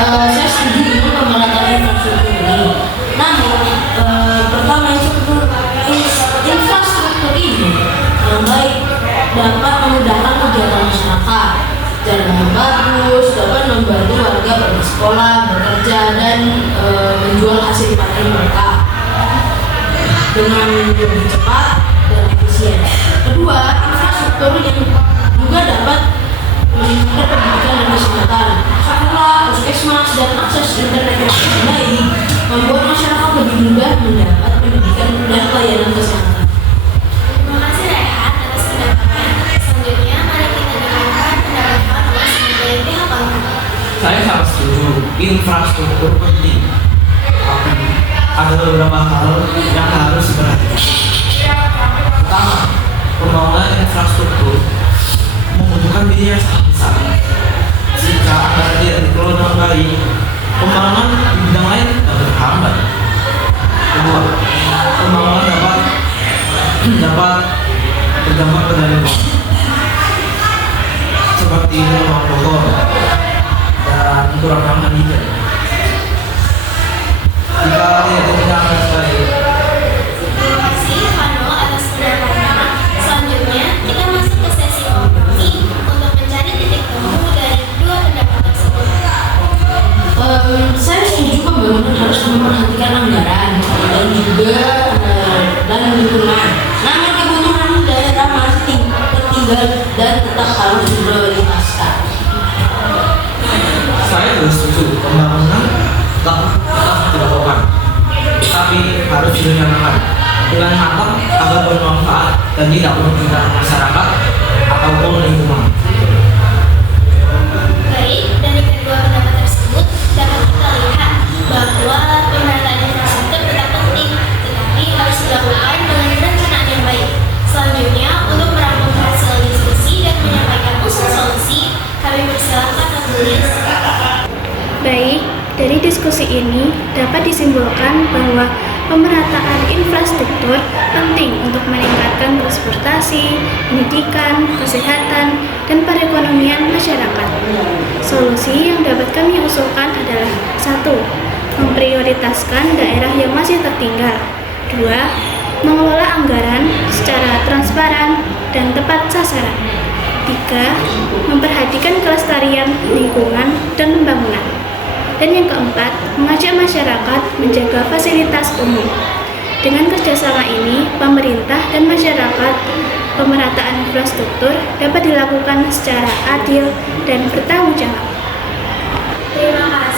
Saya setuju dengan pemerataan infrastruktur ini. Namun, pertama infrastruktur ini yang baik dapat memudahkan kegiatan masyarakat. Jalan yang bagus dapat membantu warga bersekolah, bekerja, dan menjual hasil panen mereka dengan lebih cepat dan efisien. Kedua, infrastruktur yang juga dapat meningkatkan pendidikan dan kesehatan. Sekolah, puskesmas, dan akses internet yang baik membuat masyarakat lebih mudah mendapat pendidikan dan pelayanan kesehatan. Terima kasih Rehan atas pendapatnya. Selanjutnya, mari kita dengarkan pendapat Mas dari pihak pemerintah. Saya sangat setuju, infrastruktur penting. Tapi ada beberapa hal yang harus diperhatikan. Pertama, pembangunan infrastruktur membutuhkan biaya yang sangat besar. Jika anggaran tidak dikelola dengan baik, pembangunan di bidang lain dapat terhambat. Kedua, pembangunan dapat berdampak pada lingkungan, seperti menebang pohon dan kurangnya hijau. Jika tidak dikerjakan dengan baik. Terima kasih Vano atas pendapatnya. Selanjutnya, kita masuk ke sesi kompromi untuk mencari titik temu dari dua pendapat tersebut. Saya setuju pembangunan harus memperhatikan anggaran dan juga dan lingkungan. Namun kebutuhan daerah masih tertinggal dan tetap harus diprioritaskan. Saya juga setuju pembangunan tetap dilakukan, tapi harus direncanakan dengan matang agar bermanfaat dan tidak merugikan masyarakat ataupun lingkungan. Baik, dari kedua pendapat tersebut dapat kita lihat bahwa pemerataan infrastruktur tetap penting, tetapi harus dilakukan dengan perencanaan yang baik. Selanjutnya, untuk merangkum hasil diskusi dan menyampaikan usul solusi, kami persilakan menulis. Baik, dari diskusi ini dapat disimpulkan bahwa pemerataan infrastruktur penting untuk meningkatkan transportasi, pendidikan, kesehatan, dan perekonomian masyarakat. Solusi yang dapat kami usulkan adalah 1. Memprioritaskan daerah yang masih tertinggal. 2. Mengelola anggaran secara transparan dan tepat sasaran. 3. Memperhatikan kelestarian lingkungan dan pembangunan. Dan yang keempat, mengajak masyarakat menjaga fasilitas umum. Dengan kerjasama ini, pemerintah dan masyarakat, pemerataan infrastruktur dapat dilakukan secara adil dan bertanggung jawab. Terima kasih.